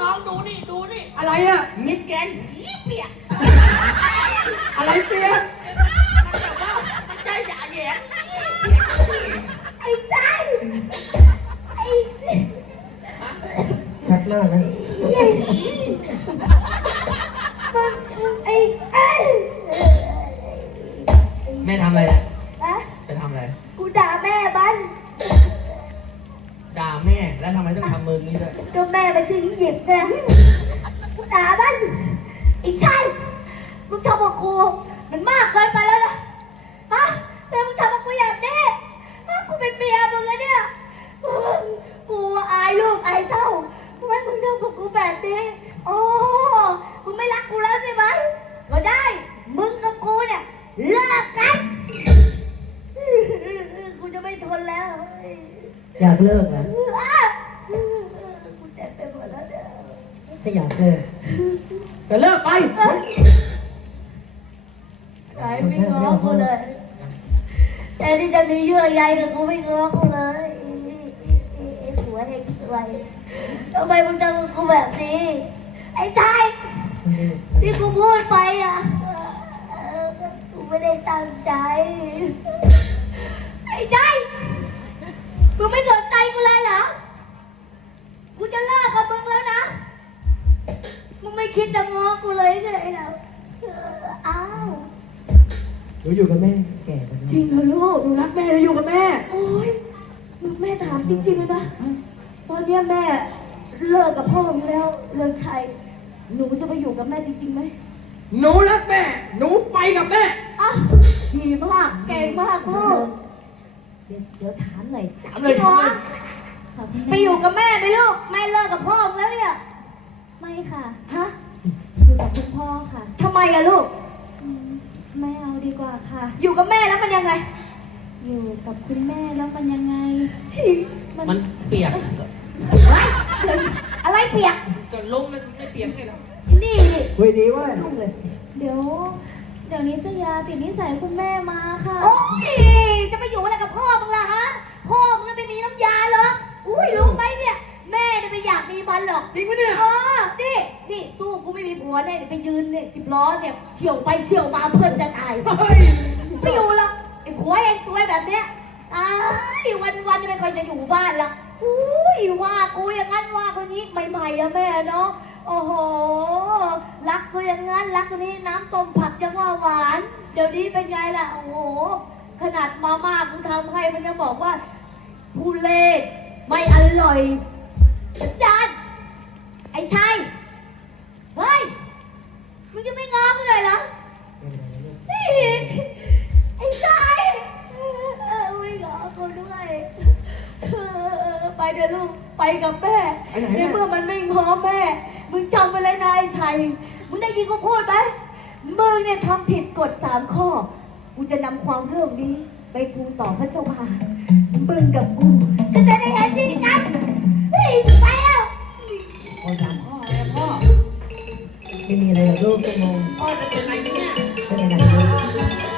น้องดูนี่ ดูนี่ อะไรอะมิดแกงหีเปียกอะไรเปียกมันแบบว่ามันใจหยาแหยงเปียกไอ้ใจไอ้ชัดมากนะไอ้ไอ้แม่ทำอะไร ม่แล้วทำไมต้องทำมืองี้ด้วยก็แม่มันชื่ออีหยิบไงกูด่ามันไอ้ชัยมึงทำกับกูมันมากเกินไปแล้วนะฮะทำไมมึงทำกับกูอย่างนี้ฮะกูเป็นเมียมึงแล้วเนี่ยกูอายลูกอายเต้าทำไมมึงทำกับกูแบบนี้โอ้มึงไม่รักกูแล้วใช่ไหมก็ได้ มึงกับกูเนี่ยเลิกกันกูจะไม่ทนแล้ว อยากเลิกนะ อ้ากูเจ็บไปหมดแล้วเนี่ย ถ้าอยากเลิกก็เลิกไปไหนไม่ง้อกูเลยแต่ที่จะมีเยื่อใยกับกูไม่ง้อกูเลยไอ้หัวเองอะไรทำไมมึงทำกับกูแบบนี้ ไอ้ชายที่กูพูดไปอะกูไม่ได้ตั้งใจ ไอ้ชายมึงไม่สนใจกูเลยเหรอ กูจะเลิกกับมึงแล้วนะ มึงไม่คิดจะง้อกูเลยไงล่ะเอออ้าว หนูอยู่กับแม่แก่แล้วจริงเหรอลูก หนูรักแม่หนูอยู่กับแม่ โอ้ยลูกแม่ถามจริงๆเลยนะ ตอนเนี้ยแม่เลิกกับพ่อมึงแล้วเลิกชัยหนูจะไปอยู่กับแม่จริงๆไหมหนูรักแม่ หนูไปกับแม่อะดีมาก เก่งมากลูกเดี๋ยวเดี๋ยวถามหน่อยถามเลยถามเลยไปอยู่กับแม่ไหมลูก แม่เลิกกับพ่อมึงแล้วเนี่ย ไม่ค่ะ ฮะ อยู่กับคุณพ่อค่ะ ทำไมอะลูกอืมไม่เอาดี กว่าค่ะ อยู่กับแม่แล้วมันยังไง อยู่กับคุณแม่แล้วมันยังไง มันเปียกเฮ้ยเดี๋ยวอะไรเปียกก็ลงมันไม่เปียกไงล่ะนี่นี่คุยดีเว้ยลูกเลยเดี๋ยว เดี๋ยวนี้ตยาติดนิสัยคุณแม่มาค่ะ โอ้ยจะไปอยู่อะไรกับพ่อมึงล่ะฮะ พ่อมึงน่ะไม่มีน้ำยาหรอกอุ้ยรู้ไหมเนี่ย แม่เนี่ยไม่อยากมีมันหรอกจริงปะเนี่ยเออนี่นี่สู้ กูไม่มีผัวเนี่ยเดี๋ยวไปยืนเนี่ยสิบล้อเนี่ยเฉี่ยวไปเฉี่ยวมาเพื่อนจะตายเฮ้ยไม่อยู่หรอกไอ้ผัวเองซวยแบบเนี้ยตายวันวันๆไม่ค่อยจะอยู่บ้านละอุ้ยว่ากูอย่างนั้นว่าคนนี้ใหม่ๆอะแม่เนาะโอ้โหรักกูอย่างนั้นรักคนนี้น้ำต้มผักยังว่าหวาน เดี๋ยวนี้เป็นไงล่ะโอ้โหขนาดมาม่ากูทำให้มันยังบอกว่าทุเลศไม่อร่อยสัญญาณไอ้ชัย เดี๋ยวลูกไปกับแม่ไปไหนในแม่เมื่อมันไม่ง้อแม่ มึงจำไปเลยนะไอ้ชัย มึงได้ยินกูพูดไหมมึงเนี่ยทำผิดกฎสามข้อ กูจะนำความเรื่องนี้ ไปทูลต่อพระเจ้าค่ะมึงกับกูก็จะได้เห็นดีกันเฮ้ยไปแล้ว พอสามข้อแล้วพ่อ ไม่มีอะไรหรอกลูกก็งงพ่อจะเป็นไงเนี่ยไม่เป็นไรลูก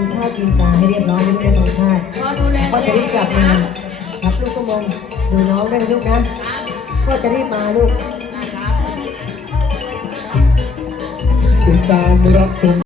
นข้าวกินปลาให้เรียบร้อยไม่ได้มองพลาดพ่อดูแพ่อจะรีบกลับมาครับลูกก็มองดูน้องได้ลูกนะพ่อจะรีบมาลูก ติดตามรับชม